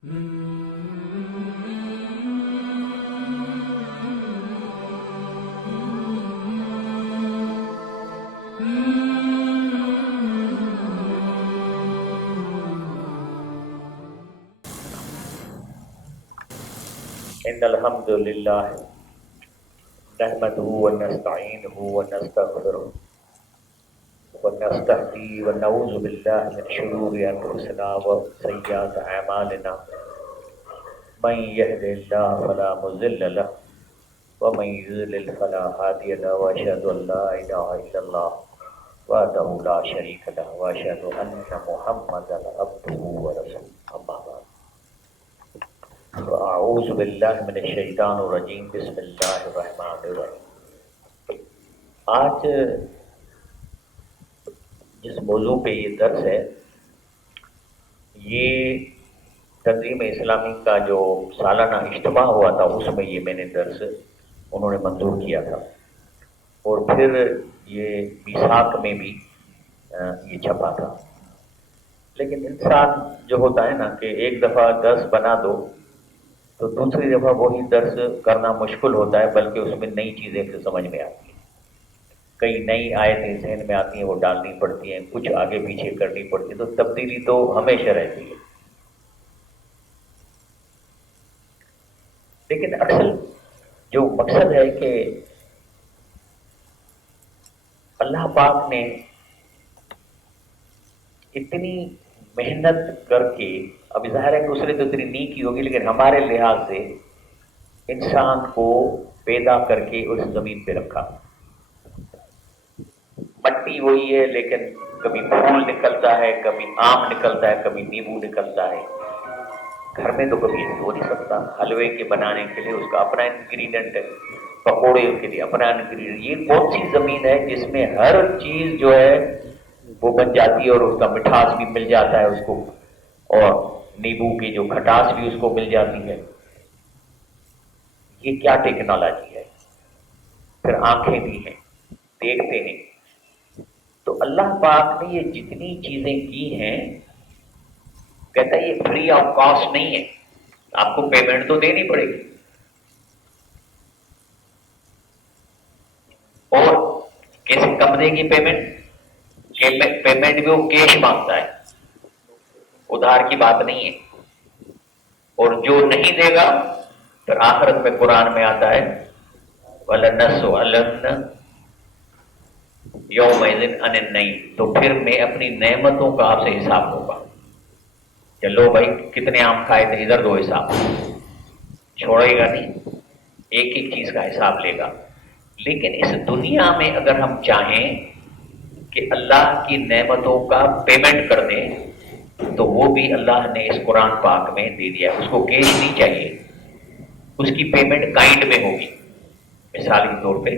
إن الحمد لله نحمده ونستعينه ونستغفره ونستهديه ونعوذ بالله من شرور أنفسنا وسيئات أعمالنا من يهد الله فلا مضل له ومن يضلل فلا هادي له وأشهد أن لا إله إلا الله وحده لا شريك له وأشهد أن محمدا عبده ورسوله أما بعد اعوذ باللہ من الشیطان الرجیم بسم اللہ الرحمن الرحیم۔ آج جس موضوع پہ یہ درس ہے، یہ تنظیم اسلامی کا جو سالانہ اجتماع ہوا تھا اس میں یہ میں نے درس انہوں نے منظور کیا تھا، اور پھر یہ میثاق میں بھی یہ چھپا تھا۔ لیکن انسان جو ہوتا ہے نا کہ ایک دفعہ درس بنا دو تو دوسری دفعہ وہی درس کرنا مشکل ہوتا ہے، بلکہ اس میں نئی چیزیں پھر سمجھ میں آتی ہیں، کئی نئی آیتیں ذہن میں آتی ہیں، وہ ڈالنی پڑتی ہیں، کچھ آگے پیچھے کرنی پڑتی ہے، تو تبدیلی تو ہمیشہ رہتی ہے۔ لیکن اصل جو مقصد ہے کہ اللہ پاک نے اتنی محنت کر کے، اب ظاہر ہے کہ اس نے تو اتنی نہیں کی ہوگی، لیکن ہمارے لحاظ سے انسان کو پیدا کر کے اس زمین پہ رکھا۔ مٹی وہی ہے، لیکن کبھی پھول نکلتا ہے، کبھی آم نکلتا ہے، کبھی نیبو نکلتا ہے۔ گھر میں تو کبھی ہو نہیں سکتا، حلوے کے بنانے کے لیے اس کا اپنا انگریڈینٹ ہے، پکوڑے کے لیے اپنا انگریڈینٹ۔ یہ کون سی زمین ہے جس میں ہر چیز جو ہے وہ بن جاتی ہے، اور اس کا مٹھاس بھی مل جاتا ہے اس کو، اور نیبو کی جو کھٹاس بھی اس کو مل جاتی ہے۔ یہ کیا ٹیکنالوجی ہے؟ پھر آنکھیں بھی ہیں، دیکھتے ہیں۔ تو اللہ پاک نے یہ جتنی چیزیں کی ہیں، کہتا ہے یہ فری آف کاسٹ نہیں ہے، آپ کو پیمنٹ تو دینی پڑے گی۔ اور کیسے کم دے گی پیمنٹ؟ پیمنٹ بھی وہ کیش مانگتا ہے، ادھار کی بات نہیں ہے۔ اور جو نہیں دے گا پھر آخرت میں قرآن میں آتا ہے وَلَنَسْأَلَنَّ يَوْمَئِذٍ عَنِ النَّعِيمِ، تو پھر میں اپنی نعمتوں کا آپ سے حساب ہوگا۔ چلو بھائی کتنے آم کھائے تھے، ادھر دو حساب، چھوڑے گا نہیں، ایک ایک چیز کا حساب لے گا۔ لیکن اس دنیا میں اگر ہم چاہیں کہ اللہ کی نعمتوں کا پیمنٹ کر دیں تو وہ بھی اللہ نے اس قرآن پاک میں دے دیا ہے۔ اس کو کیش نہیں چاہیے، اس کی پیمنٹ کائنڈ میں ہوگی۔ مثال کے طور پہ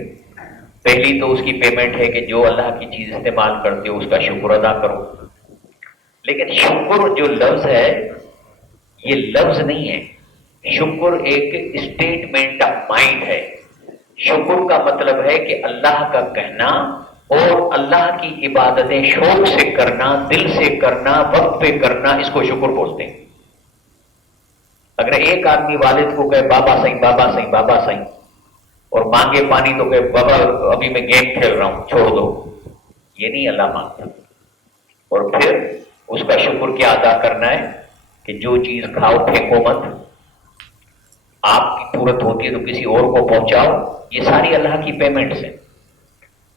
پہلی تو اس کی پیمنٹ ہے کہ جو اللہ کی چیز استعمال کرتے ہو اس کا شکر ادا کرو۔ لیکن شکر جو لفظ ہے یہ لفظ نہیں ہے، شکر ایک اسٹیٹمنٹ آف مائنڈ ہے۔ شکر کا مطلب ہے کہ اللہ کا کہنا اور اللہ کی عبادتیں شوق سے کرنا، دل سے کرنا، وقت پہ کرنا، اس کو شکر بولتے ہیں۔ اگر ایک آدمی والد کو کہے بابا سائیں بابا سائیں بابا سائیں، اور مانگے پانی تو کہے بابا ابھی میں گیم کھیل رہا ہوں چھوڑ دو، یہ نہیں اللہ مانگتا۔ اور پھر اس کا شکر کیا ادا کرنا ہے کہ جو چیز کھاؤ پھینکو مت، آپ کی ضرورت ہوتی ہے تو کسی اور کو پہنچاؤ، یہ ساری اللہ کی پیمنٹس ہیں۔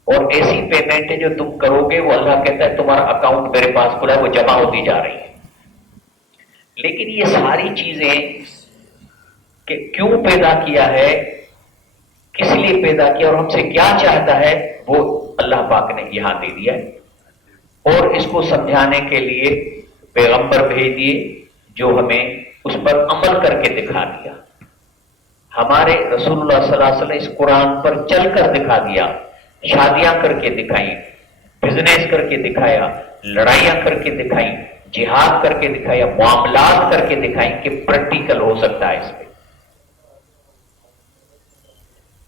اور ایسی پیمنٹ جو تم کرو گے وہ اللہ کہتا ہے تمہارا اکاؤنٹ میرے پاس کھلا ہے، وہ جمع ہوتی جا رہی ہے۔ لیکن یہ ساری چیزیں کہ کیوں پیدا کیا ہے، کس لیے پیدا کیا، اور ہم سے کیا چاہتا ہے، وہ اللہ پاک نے یہاں دے دیا ہے۔ اور اس کو سمجھانے کے لیے پیغمبر بھیج دیے جو ہمیں اس پر عمل کر کے دکھا دیا۔ ہمارے رسول اللہ صلی اللہ علیہ وسلم اس قرآن پر چل کر دکھا دیا، شادیاں کر کے دکھائیں، بزنس کر کے دکھایا، لڑائیاں کر کے دکھائیں، جہاد کر کے دکھایا، معاملات کر کے دکھائیں کہ پریکٹیکل ہو سکتا ہے اس میں۔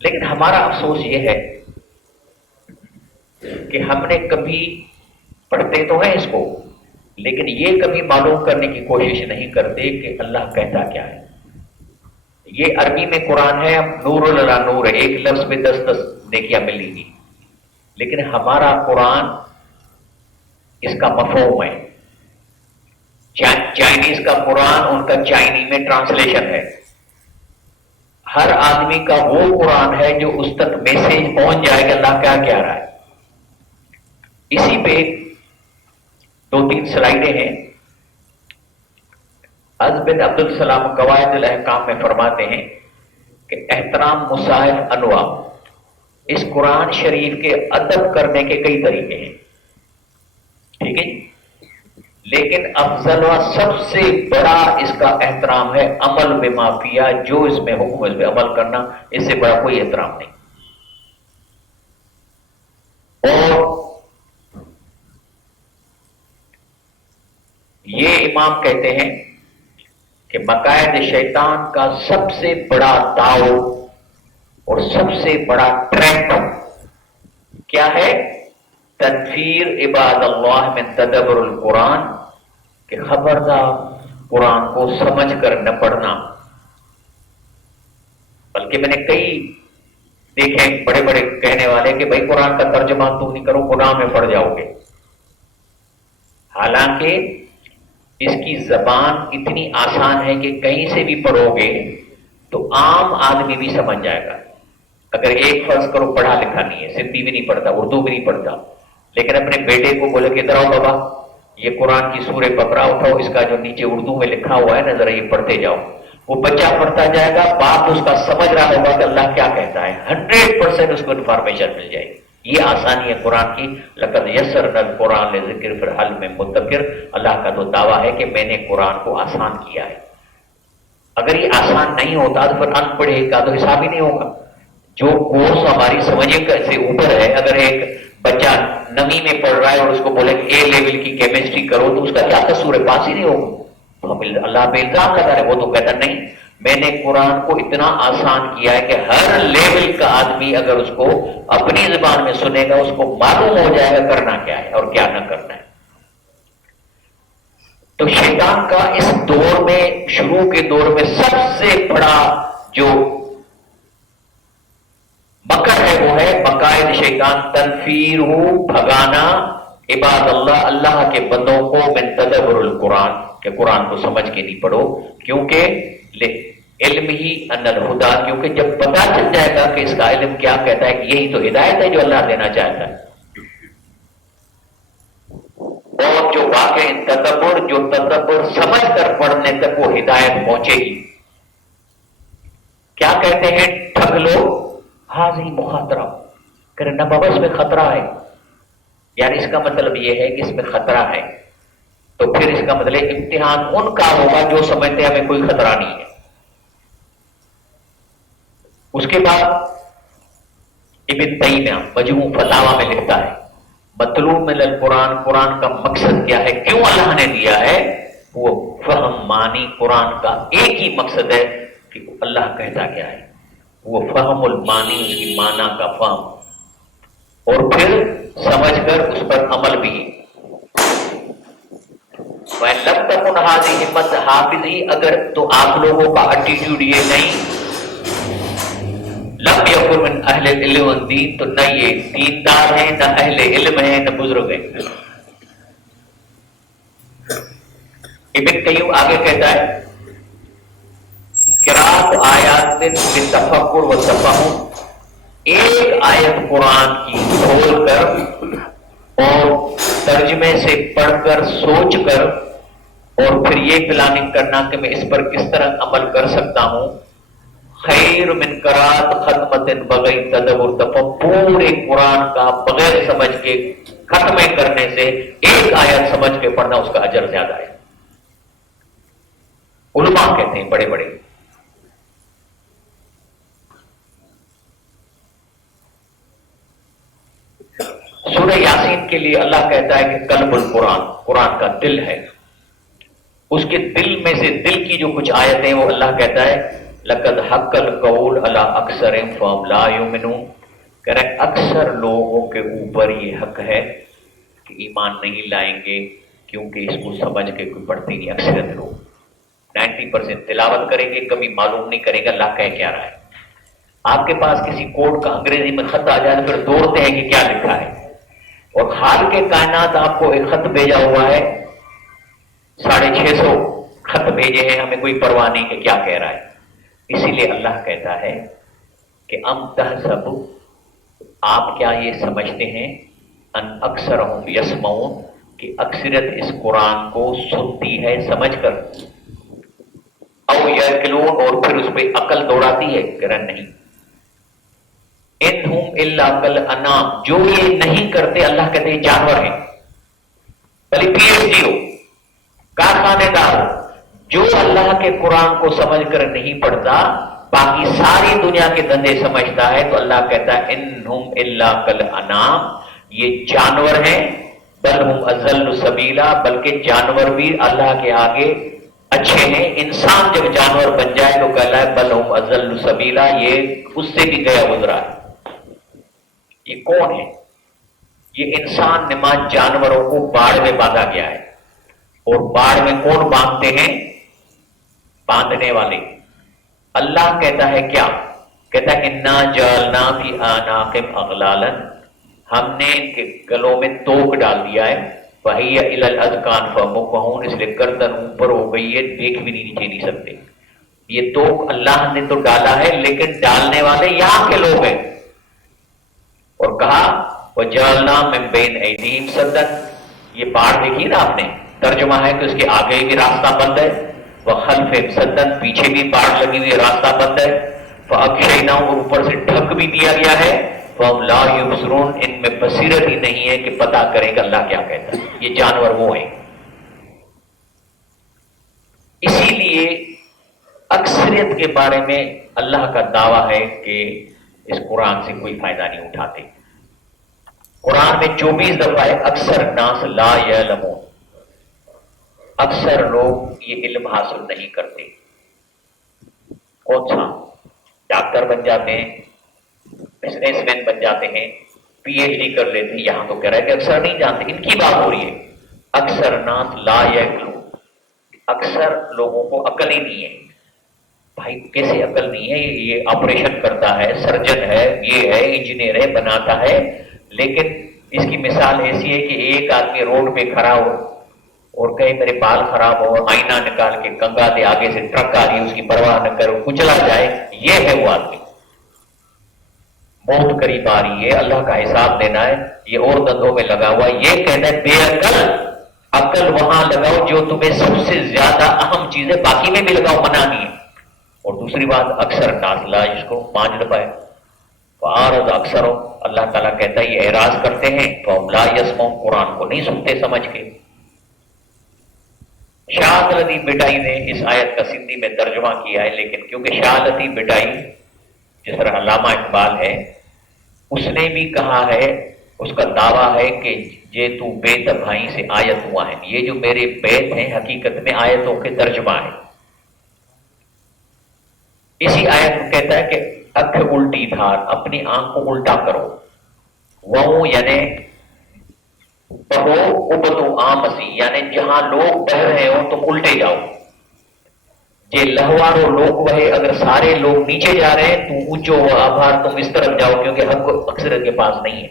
لیکن ہمارا افسوس یہ ہے کہ ہم نے کبھی پڑھتے تو ہیں اس کو، لیکن یہ کبھی معلوم کرنے کی کوشش نہیں کرتے کہ اللہ کہتا کیا ہے. یہ عربی میں قرآن ہے، نور اللہ نور ہے، ایک لفظ میں 10 نیکیاں ملیں گی، لیکن ہمارا قرآن اس کا مفہوم ہے. چائنیز کا قرآن ان کا چائنی میں ٹرانسلیشن ہے. ہر آدمی کا وہ قرآن ہے جو اس تک میسیج پہنچ جائے کہ اللہ کیا کہہ رہا ہے. اسی پہ 2-3 سلائیڈیں ہیں. حضرت بن عبد السلام قواعد الاحکام میں فرماتے ہیں کہ احترام مصاحف انواع، اس قرآن شریف کے ادب کرنے کے کئی طریقے ہیں، ٹھیک ہے، لیکن افضل و سب سے بڑا اس کا احترام ہے عمل بما فیہ، جو اس میں حکم اس پہ عمل کرنا، اس سے بڑا کوئی احترام نہیں. اور یہ امام کہتے ہیں کہ مقاصد شیطان کا سب سے بڑا داؤ اور سب سے بڑا ٹریپ کیا ہے؟ تنفیر عباد اللہ من تدبر القرآن، کہ خبردار قرآن کو سمجھ کر نہ پڑھنا. بلکہ میں نے کئی دیکھے بڑے بڑے کہنے والے کہ بھائی قرآن کا ترجمہ تم نہیں کرو، گناہ میں پڑ جاؤ گے. حالانکہ اس کی زبان اتنی آسان ہے کہ کہیں سے بھی پڑھو گے تو عام آدمی بھی سمجھ جائے گا. اگر ایک فرض کرو پڑھا لکھا نہیں ہے، سندھی بھی نہیں پڑھتا، اردو بھی نہیں پڑھتا، لیکن اپنے بیٹے کو بولے کہ ادھر آؤ بابا، یہ قرآن کی سورہ بقرہ اٹھاؤ، اس کا جو نیچے اردو میں لکھا ہوا ہے نا ذرا یہ پڑھتے جاؤ، وہ بچہ پڑھتا جائے گا، باپ اس کا سمجھ رہا ہوگا کہ اللہ کیا کہتا ہے، 100% اس کو انفارمیشن مل جائے گی. یہ آسانی ہے قرآن کی. لقد یسرنا القرآن للذکر فہل من مدکر، اللہ کا تو دعویٰ ہے کہ میں نے قرآن کو آسان کیا ہے. اگر یہ آسان نہیں ہوتا تو پھر ان پڑھے کا تو حساب ہی نہیں ہوگا. جو کورس ہماری سمجھے سے اوپر ہے، اگر ایک بچہ نویں میں پڑھ رہا ہے اور اس کو بولے کہ اے لیول کی کیمسٹری کرو تو اس کا کیا قصور ہے؟ پاس ہی نہیں ہوگا. تو ہم اللہ پہ الزام لگا رہے. وہ تو کہتا نہیں، میں نے قرآن کو اتنا آسان کیا ہے کہ ہر لیول کا آدمی اگر اس کو اپنی زبان میں سنے گا اس کو معلوم ہو جائے گا کرنا کیا ہے اور کیا نہ کرنا ہے. تو شیطان کا اس دور میں، شروع کے دور میں سب سے بڑا جو مکر ہے وہ ہے مقاصد شیطان تنفیر ہو، بھگانا عباد اللہ، اللہ کے بندوں کو من تدبر القرآن، کہ قرآن کو سمجھ کے نہیں پڑھو. کیونکہ علم ہی ان الہدا، کیونکہ جب پتا چل جائے گا کہ اس کا علم کیا کہتا ہے کہ یہی تو ہدایت ہے جو اللہ دینا چاہتا ہے. اور جو واقع تدبر، جو تدبر سمجھ کر پڑھنے تک وہ ہدایت پہنچے گی. کیا کہتے ہیں ٹھگ لوگ؟ حاضی مخاطرہ کرے نہ بابا اس میں خطرہ ہے، یعنی اس کا مطلب یہ ہے کہ اس میں خطرہ ہے، تو پھر اس کا مطلب امتحان ان کا ہوگا جو سمجھتے ہیں ہمیں کوئی خطرہ نہیں ہے. اس کے بعد ابن تیمیہ مجموع فتاوی میں لکھتا ہے مطلوب من القرآن، قرآن کا مقصد کیا ہے، کیوں اللہ نے دیا ہے؟ وہ فہم معنی، قرآن کا ایک ہی مقصد ہے کہ اللہ کہتا کیا ہے، وہ فہم المانی، اس کی معنی کا فہم، اور پھر سمجھ کر اس پر عمل بھی. لب تک انہاظی ہمت حافظ ہی، اگر تو آپ لوگوں کا ایٹیٹیوڈ یہ نہیں، لم یکن من اہل العلم والدین، تو نہ یہ دیندار ہیں، نہ اہل علم ہیں، نہ بزرگ ہیں. ابن قیم آگے کہتا ہے قرات آیات بالتفکر والتفہم، ایک آیت قرآن کی کھول کر اور ترجمے سے پڑھ کر سوچ کر اور پھر یہ پلاننگ کرنا کہ میں اس پر کس طرح عمل کر سکتا ہوں، خیر من قرات ختمت بغیر تدبر تفہم، پورے قرآن کا بغیر سمجھ کے ختمے کرنے سے ایک آیت سمجھ کے پڑھنا اس کا اجر زیادہ ہے. علماء کہتے ہیں بڑے بڑے. سورہ یاسین کے لیے اللہ کہتا ہے کہ قلب القرآن، قرآن کا دل ہے. اس کے دل میں سے دل کی جو کچھ آیتیں وہ اللہ کہتا ہے لقد حق القول علی اکثرہم فہم لا یؤمنون، کہہ رہے اکثر لوگوں کے اوپر یہ حق ہے کہ ایمان نہیں لائیں گے. کیونکہ اس کو سمجھ کے کوئی پڑھتے نہیں اکثریت لوگ. 90% تلاوت کریں گے کبھی معلوم نہیں کرے گا اللہ کہہ کیا رہا ہے. آپ کے پاس کسی کوڈ کا انگریزی میں خط آ جائے تو پھر دوڑتے ہیں کہ کیا لکھا ہے. اور خال کے کائنات آپ کو ایک خط بھیجا ہوا ہے, 650 خط بھیجے ہیں, ہمیں کوئی پرواہ نہیں کہ کیا کہہ رہا ہے. اسی لیے اللہ کہتا ہے کہ ام تحسب, آپ کیا یہ سمجھتے ہیں, ان اکثرہم یسمعون, کہ اکثریت اس قرآن کو سنتی ہے سمجھ کر, او یعقلون, اور پھر اس پہ عقل دوڑاتی ہے, کرن نہیں. انہم الا کالانعام, جو یہ نہیں کرتے اللہ کہتے ہیں جانور ہیں. بھلے پی ایچ ڈی ہو, کارخانے دار, جو اللہ کے قرآن کو سمجھ کر نہیں پڑھتا باقی ساری دنیا کے دندے سمجھتا ہے, تو اللہ کہتا ہے انہم الا کالانعام, یہ جانور ہیں. بل ہم اضل سبیلا, بلکہ جانور بھی اللہ کے آگے اچھے ہیں. انسان جب جانور بن جائے تو کہتا ہے بل ہم اضل سبیلا, یہ اس سے بھی گیا گزرا ہے. یہ کون ہے؟ یہ انسان نماز جانوروں کو باڑ میں باندھا گیا ہے. اور باڑ میں کون باندھتے ہیں؟ باندھنے والے. اللہ کہتا ہے کیا کہتا ہے, انا جعلنا فی اعناقہم اغلالا, ہم نے ان کے گلوں میں توق ڈال دیا ہے. فہی الی الاذقان فمقہون, اس لیے گردن اوپر ہو گئی ہے, دیکھ بھی نیچے نہیں سکتے. یہ توق اللہ نے تو ڈالا ہے, لیکن ڈالنے والے یہاں کے لوگ ہیں. اور کہا وجعلنا من بین ایدیہم سدا, یہ باڑ دیکھی نا آپ نے, ترجمہ ہے کہ اس کے آگے بھی راستہ بند ہے, وخلفہم سدا, پیچھے بھی باڑ لگی ہوئی, راستہ بند ہے. فاغشیناہم, اور اوپر سے ڈھک بھی دیا گیا ہے. فہم لا یبصرون, ان میں بصیرت ہی نہیں ہے کہ پتہ کریں کہ اللہ کیا کہتا ہے. یہ جانور وہ ہیں. اسی لیے اکثریت کے بارے میں اللہ کا دعویٰ ہے کہ اس قرآن سے کوئی فائدہ نہیں اٹھاتے. قرآن میں 24 دفعہ ہے اکثر ناس لا یعلمون, اکثر لوگ یہ علم حاصل نہیں کرتے. کون سا؟ ڈاکٹر بن جاتے ہیں, بزنس مین بن جاتے ہیں, پی ایچ ڈی کر لیتے ہیں, یہاں تو کہہ رہا ہے کہ اکثر نہیں جانتے. ان کی بات ہو رہی ہے. اکثر ناس لا یعلمون, اکثر لوگوں کو عقل ہی نہیں ہے. بھائی کیسے عقل نہیں ہے؟ یہ آپریشن کرتا ہے, سرجن ہے, یہ ہے, انجینئر ہے, بناتا ہے, لیکن اس کی مثال ایسی ہے کہ ایک آدمی روڈ پہ کھڑا ہو اور کہیں میرے بال خراب ہو, آئینہ نکال کے کنگا دے, آگے سے ٹرک آ رہی ہے, اس کی پرواہ نہ کرو, کچلا جائے. یہ ہے وہ آدمی. موت قریب آ رہی ہے, اللہ کا حساب دینا ہے, یہ اور دندوں میں لگا ہوا. یہ کہتا ہے بے عقل, عقل وہاں لگاؤ جو تمہیں سب سے زیادہ اہم چیزیں, باقی میں بھی لگاؤ, منع نہیں ہے. اور دوسری بات اکثر ناسلا, جس کو 5 دفعہ ہے. فاعرض اکثرهم, اللہ تعالیٰ کہتا ہے یہ اعراض کرتے ہیں. فهم لا يسمعون, قرآن کو نہیں سنتے سمجھ کے. شاہ لطیف بٹائی نے اس آیت کا سندھی میں ترجمہ کیا ہے, لیکن کیونکہ شاہ لطیف بٹائی جس طرح علامہ اقبال ہے, اس نے بھی کہا ہے, اس کا دعویٰ ہے کہ یہ تو بیت بھائی سے آیت ہوا ہے. یہ جو میرے بیت ہیں حقیقت میں آیتوں کے ترجمہ ہے. اسی آیت میں کہتا ہے کہ اکھ الٹی دھار, اپنی آنکھ کو الٹا کرو. وہ یعنی بہو ابتو آمسی, یعنی جہاں لوگ بہ رہے ہو تم الٹے جاؤ. یہ لہوارو لوگ بہے, اگر سارے لوگ نیچے جا رہے ہیں تو اونچو آبھار تم اس طرف جاؤ, کیونکہ حق اکثرت کے پاس نہیں ہے.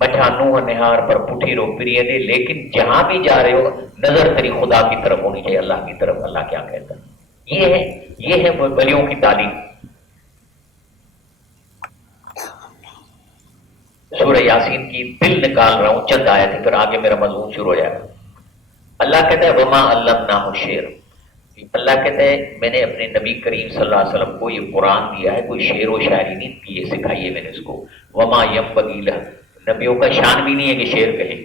مٹھا نوح نہار پر پٹھی رو پریے دے, لیکن جہاں بھی جا رہے ہو نظر تیری خدا کی طرف ہونی چاہیے, اللہ کی طرف. اللہ کیا کہتا ہے, یہ ہے ولیوں کی تعلیم. سورہ یاسین کی دل نکال رہا ہوں, چند آیت ہے, پھر آگے میرا مضمون شروع ہو جائے گا. اللہ کہتا ہے وما علمناہ شعر, اللہ کہتا ہے میں نے اپنے نبی کریم صلی اللہ علیہ وسلم کو یہ قرآن دیا ہے, کوئی شعر و شاعری نہیں کی, یہ سکھائی ہے میں نے اس کو. وما ينبغي له, نبیوں کا شان بھی نہیں ہے کہ شعر کہے.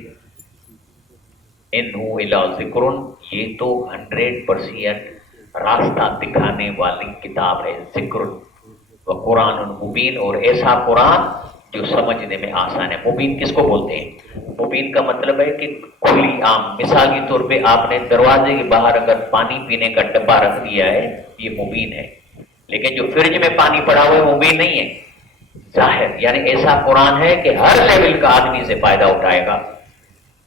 انہ الا ذکر, یہ تو 100% راستہ دکھانے والی کتاب ہے. ذکر و قرآن مبین, اور ایسا قرآن جو سمجھنے میں آسان ہے. مبین کس کو بولتے ہیں؟ مبین کا مطلب ہے کہ کھلی عام. مثال کے طور پہ آپ نے دروازے کے باہر اگر پانی پینے کا ڈبہ رکھ دیا ہے, یہ مبین ہے. لیکن جو فریج میں پانی پڑا ہوا ہے مبین نہیں ہے, ظاہر. یعنی ایسا قرآن ہے کہ ہر لیول کا آدمی سے فائدہ اٹھائے گا.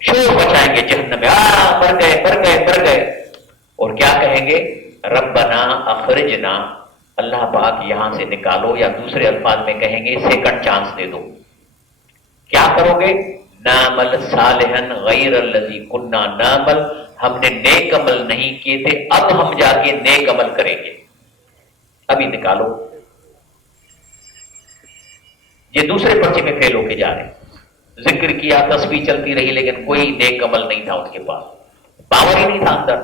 شور مچائیں گے جہنم میں، مر گئے مر گئے مر گئے، اور کیا کہیں گے؟ ربنا اخرجنا، اللہ پاک یہاں سے نکالو، یا دوسرے الفاظ میں کہیں گے سیکنڈ چانس دے دو۔ کیا کرو گے؟ نعمل صالحا غیر الذی کننا نعمل، ہم نے نیک عمل نہیں کیے تھے، اب ہم جا کے نیک عمل کریں گے، ابھی نکالو۔ یہ دوسرے پرچے میں فیل ہو کے جا رہے ہیں، ذکر کیا، تسبیح چلتی رہی، لیکن کوئی نیک عمل نہیں تھا ان کے پاس، پاور ہی نہیں تھا اندر۔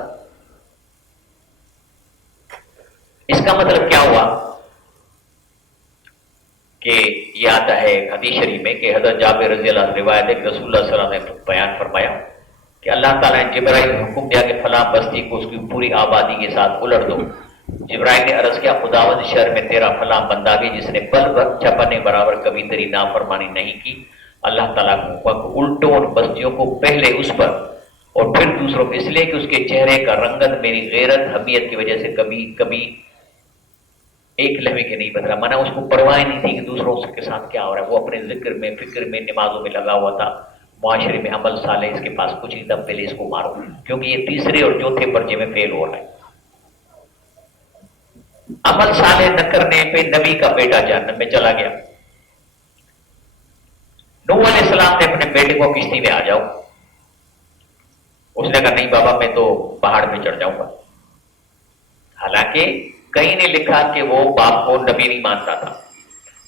اس کا مطلب کیا ہوا کہ یہ آتا ہے حدیث شریف میں کہ حضرت جابر رضی اللہ عنہ روایت ہے کہ رسول اللہ صلی اللہ علیہ وسلم نے بیان فرمایا کہ اللہ تعالیٰ نے جبرائیل کو حکم دیا کہ فلاں بستی کو اس کی پوری آبادی کے ساتھ الٹ دو۔ جبرائیل نے عرض کیا خداوند شہر میں تیرا فلاں بندہ بھی جس نے بل چپنے برابر کبھی تیری نافرمانی نہیں کی، اللہ تعالیٰ کو الٹو ان بستیوں کو، پہلے اس پر اور پھر دوسروں کو، اس لیے کہ اس کے چہرے کا رنگت میری غیرت حمیت کی وجہ سے کبھی کبھی ایک لمحے کے نہیں بدلا۔ مانا اس کو پرواہ نہیں تھی کہ دوسروں کے ساتھ کیا ہو رہا ہے، وہ اپنے ذکر میں، فکر میں، نمازوں میں لگا ہوا تھا، معاشرے میں عمل صالح اس کے پاس کچھ نہیں تھا، پہلے اس کو مارو، کیونکہ یہ تیسرے اور چوتھے پرچے میں فیل ہو رہا ہے۔ عمل صالح نہ کرنے پہ نبی کا بیٹا جہنم میں چلا گیا۔ نوح علیہ السلام نے اپنے بیٹے کو کشتی میں آ جاؤ، اس نے کہا نہیں بابا میں تو پہاڑ پہ چڑھ جاؤں گا، حالانکہ کہیں نے لکھا کہ وہ باپ کو نبی نہیں مانتا تھا،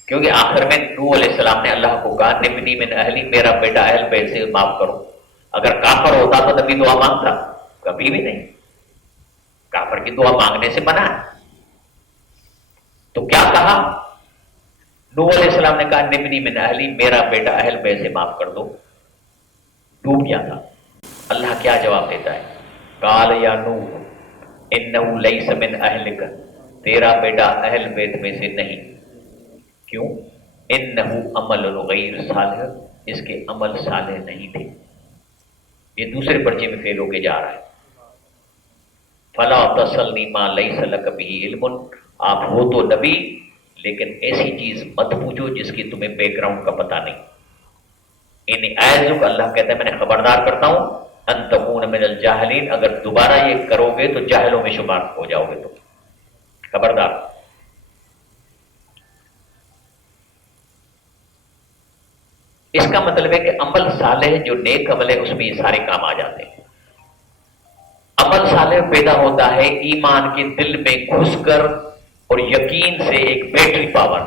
کیونکہ آخر میں نوح علیہ السلام نے اللہ کو کہا نبنی من اہلی، میرا بیٹا اہل بیت سے معاف کرو۔ اگر کافر ہوتا تو نبی دعا مانگتا؟ کبھی بھی نہیں، کافر کی دعا مانگنے سے منع ہے۔ تو کیا کہا نوح علیہ السلام نے؟ کہا نبنی من اہلی، میرا بیٹا اہل بیت سے معاف کر دو، ڈوب گیا تھا۔ اللہ کیا جواب دیتا ہے؟ قال یا نوح انہ لیس من اہلک، تیرا بیٹا اہل بیت میں سے نہیں۔ کیوں؟ انہ عمل غیر صالح، اس کے عمل صالح نہیں تھے۔ یہ دوسرے پرچے میں فیل ہو کے جا رہا ہے۔ فلا تسلنی ما لیس لک بہ علم، آپ ہو تو نبی لیکن ایسی چیز مت پوچھو جس کی تمہیں بیک گراؤنڈ کا پتہ نہیں۔ ان اعظک، اللہ کہتا ہے میں نے خبردار کرتا ہوں، ان تکون من الجاہلین، اگر دوبارہ یہ کرو گے تو جاہلوں میں شمار ہو جاؤ گے، تو خبردار۔ اس کا مطلب ہے کہ عمل صالح جو نیک عمل ہے اس میں یہ سارے کام آ جاتے ہیں۔ عمل صالح پیدا ہوتا ہے ایمان کے دل میں گھس کر، اور یقین سے ایک بیٹری پاور،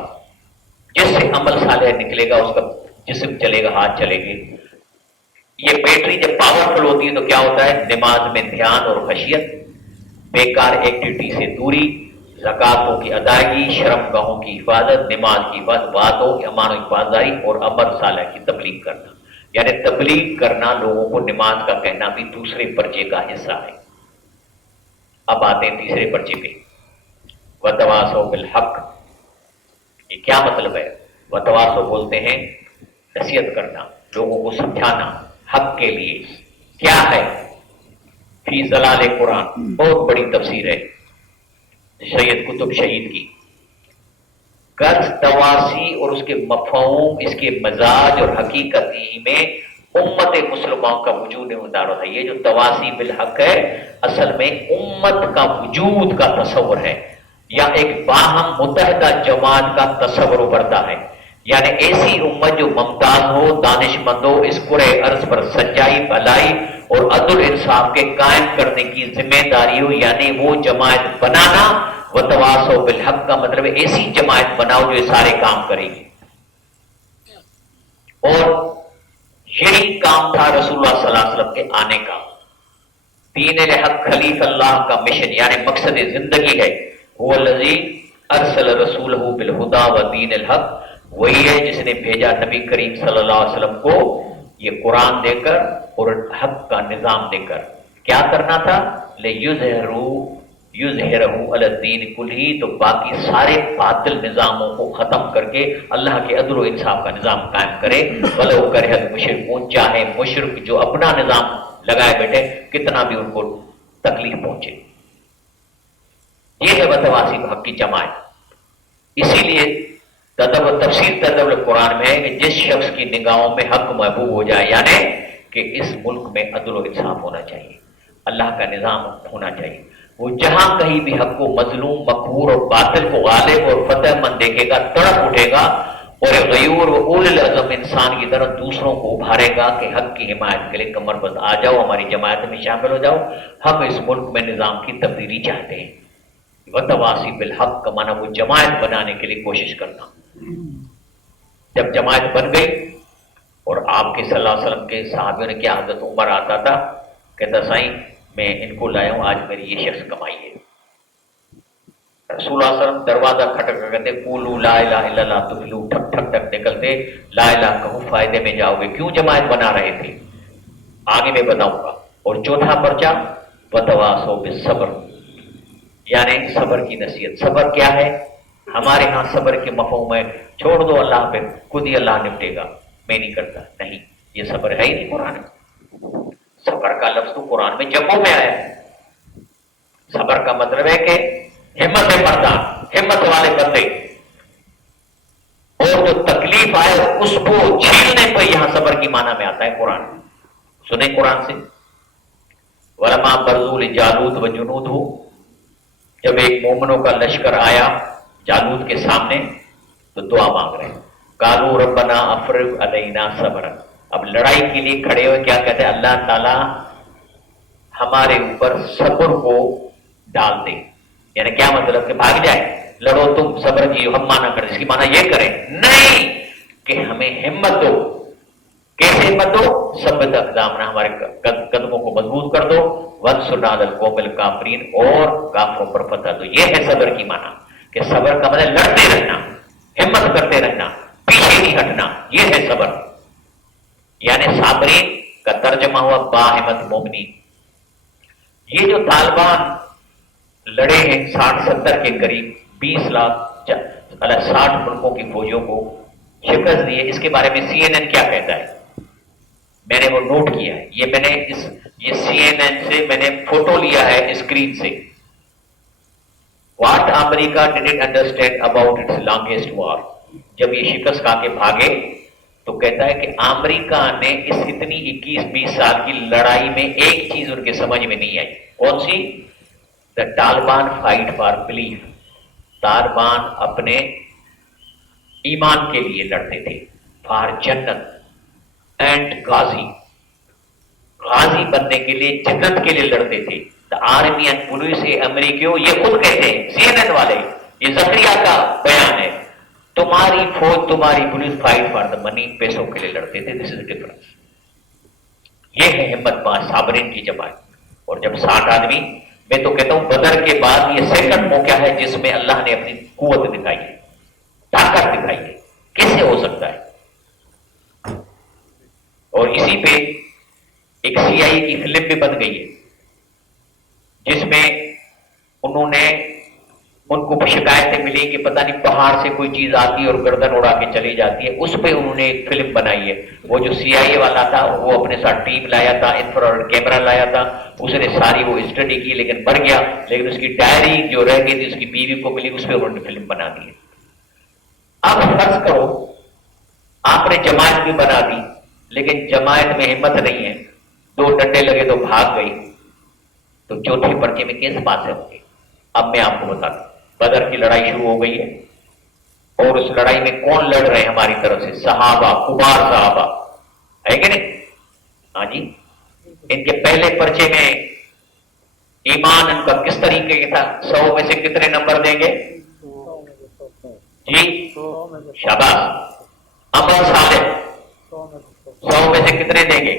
جس سے عمل صالح نکلے گا اس کا جسم چلے گا، ہاتھ چلے گے۔ یہ بیٹری جب پاورفل ہوتی ہے تو کیا ہوتا ہے؟ نماز میں دھیان اور خشیت، بیکار ایکٹیویٹی سے دوری، زکاتوں کی ادائیگی، شرم گاہوں کی حفاظت، نماز کی حفاظت، باتوں کی امان و حفاظداری، اور عمل صالح کی تبلیغ کرنا۔ یعنی تبلیغ کرنا، لوگوں کو نماز کا کہنا بھی دوسرے پرچے کا حصہ ہے۔ اب آتے ہیں تیسرے پرچے پہ، وتواصوا بالحق۔ یہ کیا مطلب ہے؟ وتواصوا بولتے ہیں نصیحت کرنا، لوگوں کو سمجھانا حق کے لیے۔ کیا ہے؟ فی ظلال قرآن، بہت بڑی تفسیر ہے سید قطب شہید کی۔ غرض تواسی اور اس کے مفہوم، اس کے مزاج اور حقیقت میں امت مسلمان کا وجود مدار ہوتا ہے۔ یہ جو تواسی بالحق ہے اصل میں امت کا وجود کا تصور ہے، یا ایک باہم متحدہ جماعت کا تصور ابھرتا ہے، یعنی ایسی امت جو ممتاز ہو، دانش مند ہو، اس کرے ارض پر سچائی، بھلائی اور عدل انصاف کے قائم کرنے کی ذمہ داری ہو، یعنی وہ جماعت بنانا۔ وتواصوا بالحق کا مطلب ہے ایسی جماعت بناؤ جو یہ سارے کام کرے گی۔ اور یہی کام تھا رسول اللہ صلی اللہ علیہ وسلم کے آنے کا۔ دین الحق خلیف اللہ کا مشن، یعنی مقصد زندگی ہے، وہ الذی ارسل رسولہ بالہدی ودین الحق، وہی ہے جس نے بھیجا نبی کریم صلی اللہ علیہ وسلم کو یہ قرآن دے کر اور حق کا نظام دے کر۔ کیا کرنا تھا؟ یظہرہ علی الدین کلہ، تو باقی سارے باطل نظاموں کو ختم کر کے اللہ کے عدل و انصاف کا نظام قائم کرے۔ ولو کرہ المشرکون، چاہے مشرک جو اپنا نظام لگائے بیٹھے کتنا بھی ان کو تکلیف پہنچے۔ یہ ہے وتواصی بالحق کی جماعت۔ اسی لیے تفسیر تدبر قرآن میں ہے کہ جس شخص کی نگاہوں میں حق محبوب ہو جائے، یعنی کہ اس ملک میں عدل و انصاف ہونا چاہیے، اللہ کا نظام ہونا چاہیے۔ وہ جہاں کہیں بھی حق کو مظلوم، مقہور اور باطل کو غالب اور فتح مند دیکھے گا، تڑپ اٹھے گا اور غیور و اول العزم انسان کی طرح دوسروں کو ابھارے گا کہ حق کی حمایت کے لیے کمر بند آ جاؤ، ہماری جماعت میں شامل ہو جاؤ، ہم اس ملک میں نظام کی تبدیلی چاہتے ہیں۔ وتواصی بالحق کا معنی وہ جماعت بنانے کے لیے کوشش کرنا۔ جب جماعت بن گئی اور آپ کے صلی اللہ علیہ وسلم کے صحابیوں نے کیا، حضرت عمر آتا تھا کہتا سائیں میں ان کو لایا ہوں، آج میری یہ شخص کمائی ہے۔ رسول اللہ صلی اللہ علیہ وسلم دروازہ کھٹک کر کہتے قولوا لا الہ الا اللہ تفلحوا، ٹھک ٹھک ٹھک نکلتے لا الہ کہو فائدے میں جاؤ گے۔ کیوں جماعت بنا رہے تھے؟ آگے میں بتاؤں گا۔ اور چوتھا پرچہ وتواصوا بالصبر، یعنی صبر کی نصیحت۔ صبر کیا ہے؟ ہمارے ہاں صبر کے مفہوم ہے چھوڑ دو اللہ پہ، خود ہی اللہ نپٹے گا، میں نہیں کرتا، نہیں، یہ صبر ہے ہی نہیں قرآن میں۔ صبر کا لفظ تو قرآن میں جمعوں میں آیا ہے۔ صبر کا مطلب ہے کہ ہمت مردان، ہمت والے بندے، اور جو تکلیف آئے اس کو جھیلنے پر یہاں صبر کی معنی میں آتا ہے قرآن۔ سنیں قرآن سے، وَلَمَا بَرَزُوا لِجَالُوتَ وَجُنُودِهِ، جب ایک مومنوں کا لشکر آیا جالوت کے سامنے تو دعا مانگ رہے ہیں، قالوا ربنا افرغ علینا صبرا۔ اب لڑائی کے لیے کھڑے ہوئے کیا کہتے ہیں؟ اللہ تعالی ہمارے اوپر صبر کو ڈال دے، یعنی کیا مطلب کہ بھاگ جائے، لڑو تم، صبر کی ہم مانا کریں، اس کی مانا یہ کریں نہیں کہ ہمیں ہمت دو۔ کیسے ہمت دو؟ ثبت اقدامنا، ہمارے قدموں کو مضبوط کر دو، وانصرنا علی القوم الکافرین، اور کافروں پر فتح دو۔ یہ ہے صبر کی مانا، کہ صبر کا مطلب لڑتے رہنا، ہمت کرتے رہنا، پیچھے نہیں ہٹنا، یہ ہے صبر۔ یعنی صابرین کا ترجمہ ہوا باہمت مومنین۔ یہ جو طالبان لڑے ہیں 60-70 کے قریب، 20 لاکھ 60 ملکوں کی فوجوں کو شکست دی ہے، اس کے بارے میں CNN کیا کہتا ہے؟ میں نے وہ نوٹ کیا ہے، یہ CNN سے میں نے فوٹو لیا ہے اسکرین سے۔ What America didn't understand about its longest war, جب یہ شکست کھا کے بھاگے تو کہتا ہے کہ امریکہ نے اس اتنی 21-20 سال کی لڑائی میں ایک چیز ان کے سمجھ میں نہیں آئی، کون سی؟ The Taliban fight for belief, Taliban اپنے ایمان کے لیے لڑتے تھے، فار جنت اینڈ غازی، غازی بننے کے لیے، جنت کے لیے لڑتے تھے۔ دا آرمی اینڈ پولیس، امریکیوں یہ خود کہتے ہیں، CNN والے، یہ زکریا کا بیان ہے، تمہاری فوج، تمہاری پولیس فائٹ فار دا منی، پیسوں کے لیے لڑتے تھے، دس از ڈفرنس۔ یہ ہے ہمت باز صابرین کی جماعت۔ اور جب 60 آدمی، میں تو کہتا ہوں بدر کے بعد یہ سیکنڈ موقع ہے جس میں اللہ نے اپنی قوت دکھائی ہے، طاقت دکھائی ہے، کیسے ہو سکتا ہے؟ اور اسی پہ ایک CIA کی فلم بھی بن گئی ہے جس میں انہوں نے، ان کو شکایتیں ملی کہ پتہ نہیں پہاڑ سے کوئی چیز آتی ہے اور گردن اڑا کے چلی جاتی ہے، اس پہ انہوں نے ایک فلم بنائی ہے۔ وہ جو CIA والا تھا وہ اپنے ساتھ ٹیم لایا تھا، انفرارڈ کیمرہ لایا تھا، اس نے ساری وہ اسٹڈی کی لیکن مر گیا، لیکن اس کی ڈائری جو رہ گئی تھی اس کی بیوی کو ملی، اس پہ انہوں نے فلم بنا دی ہے۔ اب فرض کرو آپ نے جماعت بھی بنا دی لیکن جماعت میں ہمت نہیں ہے، 2 ڈنڈے لگے تو بھاگ گئی، تو چوتھے پرچے میں کیسے باتیں ہوں گی؟ اب میں آپ کو بتا دوں، بدر کی لڑائی شروع ہو گئی ہے اور اس لڑائی میں کون لڑ رہے ہیں ہماری طرف سے؟ صحابہ، کبار صحابہ، ہے کہ نہیں؟ ہاں جی، ان کے پہلے پرچے میں ایمان ان کا کس طریقے کا تھا؟ 100 میں سے کتنے نمبر دیں گے؟ جی شاباش۔ عمل صالح 100 میں سے کتنے دیں گے؟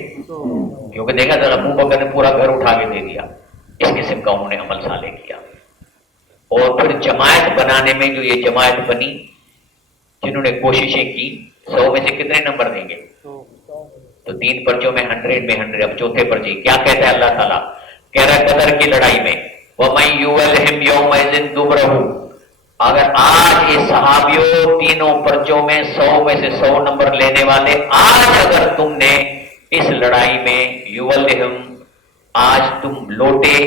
کیونکہ دیکھا ذرا ابو بکر نے پورا گھر اٹھا کے دے دیا، اس قسم کا انہوں نے عمل صالح کیا۔ اور پھر جماعت بنانے میں جو یہ جماعت بنی، جنہوں نے کوششیں کی، 100 میں سے کتنے نمبر دیں گے؟ تو 3 پرچوں میں 100 میں 100۔ اب چوتھے پرچے کیا کہتا ہے اللہ تعالیٰ؟ کہہ رہا ہے بدر کی لڑائی میں وَمَن يُوَلِّهِمْ يَوْمَئِذٍ دُبُرَهُ، اگر آج یہ صحابیوں تینوں پرچوں میں 100 میں سے 100 نمبر لینے والے، آج اگر تم نے اس لڑائی میں یولہم، آج تم لوٹے،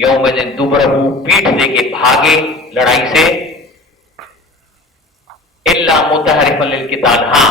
یوم دبرہو، پیٹھ دے کے بھاگے لڑائی سے، الا متحرفا للقتال، ہاں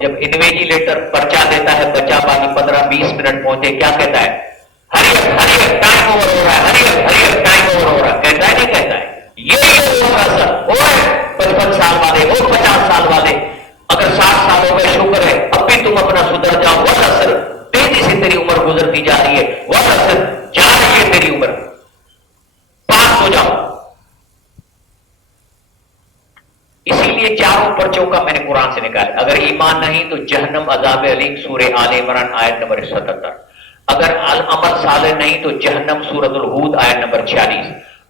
جب انویجیلیٹر پرچہ دیتا ہے بچہ باقی 15-20 منٹ پہنچے کیا کہتا ہے؟ ہری ٹائم اوور ہو رہا ہے، ہری ٹائم اوور ہو رہا ہے، کہتا ہے نہیں کہتا ہے؟ یہ ہوگا سر، اور 55 سال والے اور 50 سال والے اگر 60 سال ہو گئے شکر ہے، اب بھی تم اپنا سدھر جاؤ، ورنہ سر تیزی سے تیری عمر گزرتی جا رہی ہے، ورنہ سر جا رہی ہے تیری عمر، پاس ہو جاؤ۔ اسی لیے چاروں پرچوں کا میں نے قرآن سے نکالا۔ اگر ایمان نہیں تو جہنم عذاب علیم، سورہ آل عمران آیت نمبر 77۔ اگر عمل صالح نہیں تو جہنم سورۃ الہود آیت نمبر 46۔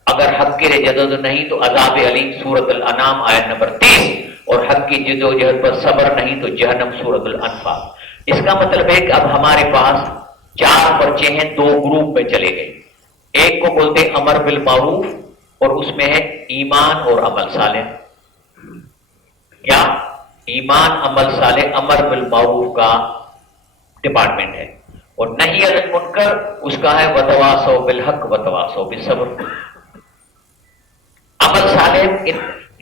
اگر حق کی جدد نہیں تو عذاب علیم سورۃ الانعام آیت نمبر 30۔ اور حق کی جد و جہد پر صبر نہیں تو جہنم سورۃ الانفال۔ اس کا مطلب ہے کہ اب ہمارے پاس 4 پرچے ہیں، 2 گروپ میں چلے گئے۔ ایک کو بولتے ہیں امر بالمعروف، اور اس میں ہے ایمان اور عمل صالح۔ کیا؟ ایمان، عمل صالح، امر بالمعروف کا ڈپارٹمنٹ ہے، اور نہی عن المنکر اس کا ہے وتواصوا بالحق وتواصوا بالصبر۔ عمل صالح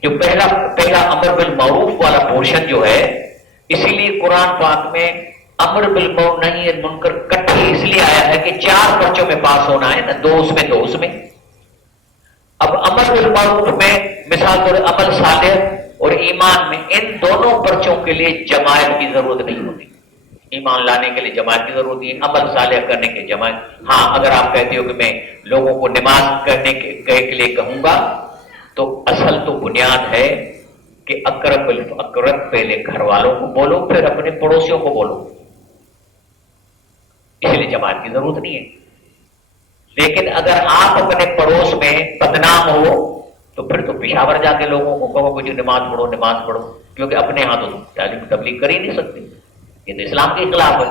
جو پہلا امر بالمعروف والا پورشن جو ہے، اسی لیے قرآن پاک میں امر بالمعروف نہی عن المنکر کٹھے اس لیے آیا ہے کہ 4 پرچوں میں پاس ہونا ہے نا، 2 اس میں 2 اس میں۔ اب امر بالمعروف میں مثال طور عمل صالح اور ایمان میں، ان دونوں پرچوں کے لیے جماعت کی ضرورت نہیں ہوتی۔ ایمان لانے کے لیے جماعت کی ضرورت نہیں، عمل صالح کرنے کے جماعت۔ ہاں اگر آپ کہتے ہو کہ میں لوگوں کو نماز کرنے کے لیے کہوں گا، تو اصل تو بنیاد ہے کہ اقرب الاقرب پہلے گھر والوں کو بولو، پھر اپنے پڑوسیوں کو بولو، اس لیے جماعت کی ضرورت نہیں ہے۔ لیکن اگر آپ اپنے پڑوس میں بدنام ہو تو پھر تو پشاور جا کے لوگوں کو کہو کہ نماز پڑھو نماز پڑھو، کیونکہ اپنے ہاں تو تعلیم تبلیغ کر ہی نہیں سکتے، یہ تو اسلام کے خلاف ہے۔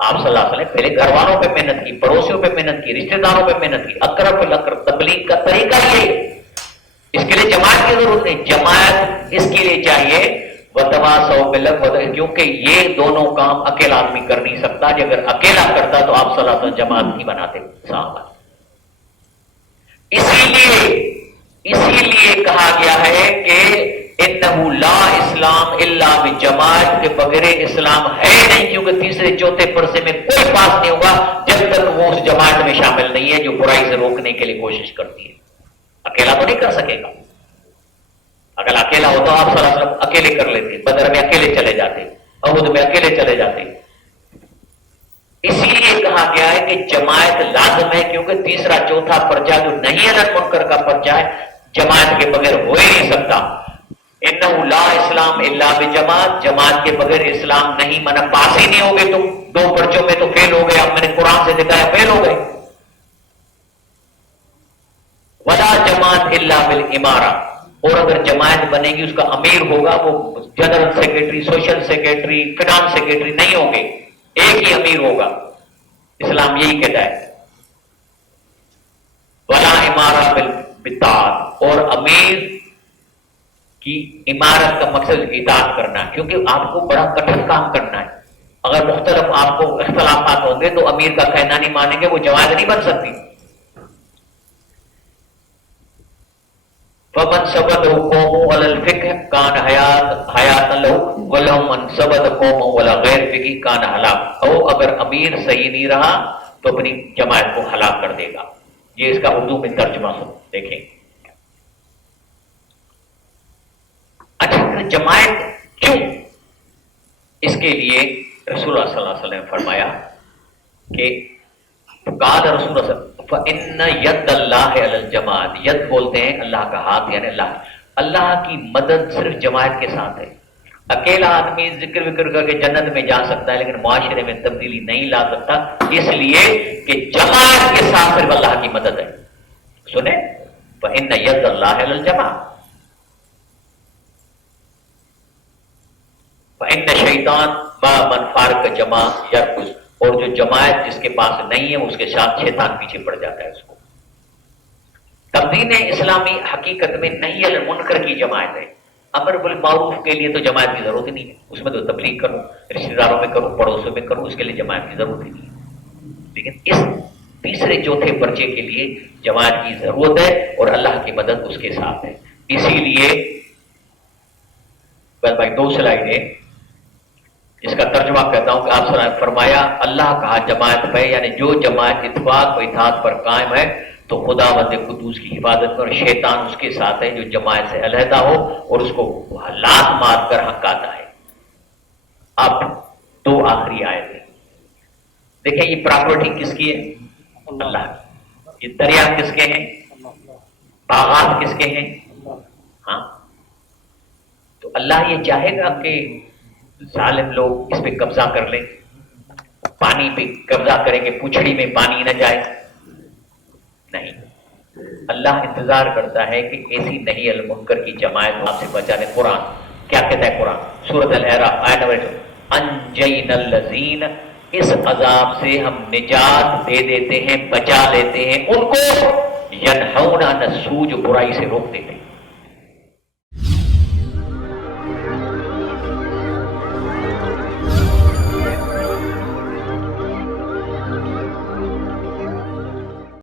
آپ صلی اللہ علیہ وسلم پہلے گھر والوں پہ محنت کی، پڑوسیوں پہ محنت کی، رشتہ داروں پہ محنت کی۔ اقرب الاقرب تبلیغ کا طریقہ یہ ہے، اس کے لیے جماعت کی ضرورت نہیں۔ جماعت اس کے لیے چاہیے وتواصوا بالحق، کیونکہ یہ دونوں کام اکیلا آدمی کر نہیں سکتا۔ اگر اکیلا کرتا تو آپ صلی اللہ علیہ وسلم جماعت نہیں بناتے صحابہ۔ اسی لیے کہا گیا ہے کہ انہ لا اسلام الا بجماعت، کے بغیر اسلام ہے نہیں، کیونکہ تیسرے چوتھے پرچے میں کوئی پاس نہیں ہوگا جب تک وہ اس جماعت میں شامل نہیں ہے جو برائی سے روکنے کے لیے کوشش کرتی ہے۔ اکیلا تو نہیں کر سکے گا۔ اگر اکیلا ہو تو آپ صلی اللہ علیہ وسلم اکیلے کر لیتے، بدر میں اکیلے چلے جاتے، احد میں اکیلے چلے جاتے۔ اسی لیے کہا گیا ہے کہ جماعت لازم ہے، کیونکہ تیسرا چوتھا پرچہ جو نہیں عن المنکر کا پرچہ ہے، جماعت کے بغیر ہو ہی نہیں سکتا۔ انہ لا اسلام الا بجماعت، جماعت کے بغیر اسلام نہیں، منا پاس ہی نہیں ہوگے تم، 2 پرچوں میں تو فیل ہو گئے، اب میں نے قرآن سے دکھایا فیل ہو گئے۔ ولا جماعت الا بالامارہ، اور اگر جماعت بنے گی اس کا امیر ہوگا، وہ general secretary, social secretary, finance secretary نہیں ہوں گے، ایک ہی امیر ہوگا۔ اسلام یہی کہتا ہے ولا امارہ بالطاعت، اور امیر کی عمارت کا مقصد اطاعت کرنا ہے، کیونکہ آپ کو بڑا کٹھن کام کرنا ہے۔ اگر مختلف آپ کو اختلافات ہوں گے تو امیر کا کہنا نہیں مانیں گے، وہ جماعت نہیں بن سکتی۔ فمن ثبت قوم علی الفقہ کان حیات لہ ولہم من ثبت قوم علی غیر فقہ کان ہلاک۔ او اگر امیر صحیح نہیں رہا تو اپنی جماعت کو ہلاک کر دے گا۔ یہ اس کا اردو میں ترجمہ سن دیکھیں۔ اچھا، جماعت کیوں؟ اس کے لیے رسول اللہ صلی اللہ علیہ وسلم نے فرمایا کہ قال رسول اللہ صلی اللہ علیہ وسلم فإن ید اللہ علی الجماعت، ید بولتے ہیں اللہ کا ہاتھ، یعنی اللہ کی مدد صرف جماعت کے ساتھ ہے۔ اکیلا آدمی ذکر وکر کر کے جنت میں جا سکتا ہے لیکن معاشرے میں تبدیلی نہیں لا سکتا، اس لیے کہ جماعت کے ساتھ صرف اللہ کی مدد ہے۔ سنیں، فإن ید اللہ علی الجماعت فإن شیطان ما من فارق جماع یرکض، اور جو جماعت جس کے پاس نہیں ہے اس کے ساتھ شیطان پیچھے پڑ جاتا ہے اس کو۔ تبدیل اسلامی حقیقت میں نہی عن المنکر کی جماعت ہے۔ امر بالمعروف کے لیے تو جماعت کی ضرورت ہی نہیں ہے، اس میں تو تبلیغ کروں، رشتہ داروں میں کروں، پڑوسوں میں کروں، اس کے لیے جماعت کی ضرورت ہی نہیں ہے۔ لیکن اس تیسرے چوتھے پرچے کے لیے جماعت کی ضرورت ہے اور اللہ کی مدد اس کے ساتھ ہے۔ اسی لیے بس بھائی 2 سلائیڈیں ترجمہ کہتا ہوں کہ آپ نے فرمایا اللہ کہا جماعت پہ، یعنی جو جماعت اتفاق و اتحاد پر قائم ہے تو خدا بند قدوس کی حفاظت میں، اور شیطان اس کے ساتھ ہے جو جماعت سے علیحدہ ہو اور اس کو لات مار کر ہکاتا ہے۔ اب دو آخری آیتیں دیکھیں، یہ پراپرٹی کس کی ہے؟ اللہ کی۔ یہ دریا کس کے ہیں؟ باغات کس کے ہیں؟ ہاں، تو اللہ یہ چاہے گا کہ ظالم لوگ اس پہ قبضہ کر لیں، پانی پہ قبضہ کریں گے، پوچھڑی میں پانی نہ جائے؟ نہیں، اللہ انتظار کرتا ہے کہ ایسی نہیں المنکر کی جماعت آپ سے بچانے۔ قرآن کیا کہتا ہے؟ قرآن سورۃ الاعراف آیت نمبر 2، انجینا الذین، اس عذاب سے ہم نجات دے دیتے ہیں، بچا لیتے ہیں ان کو، ینہون عن السوء، جو برائی سے روک دیتے ہیں۔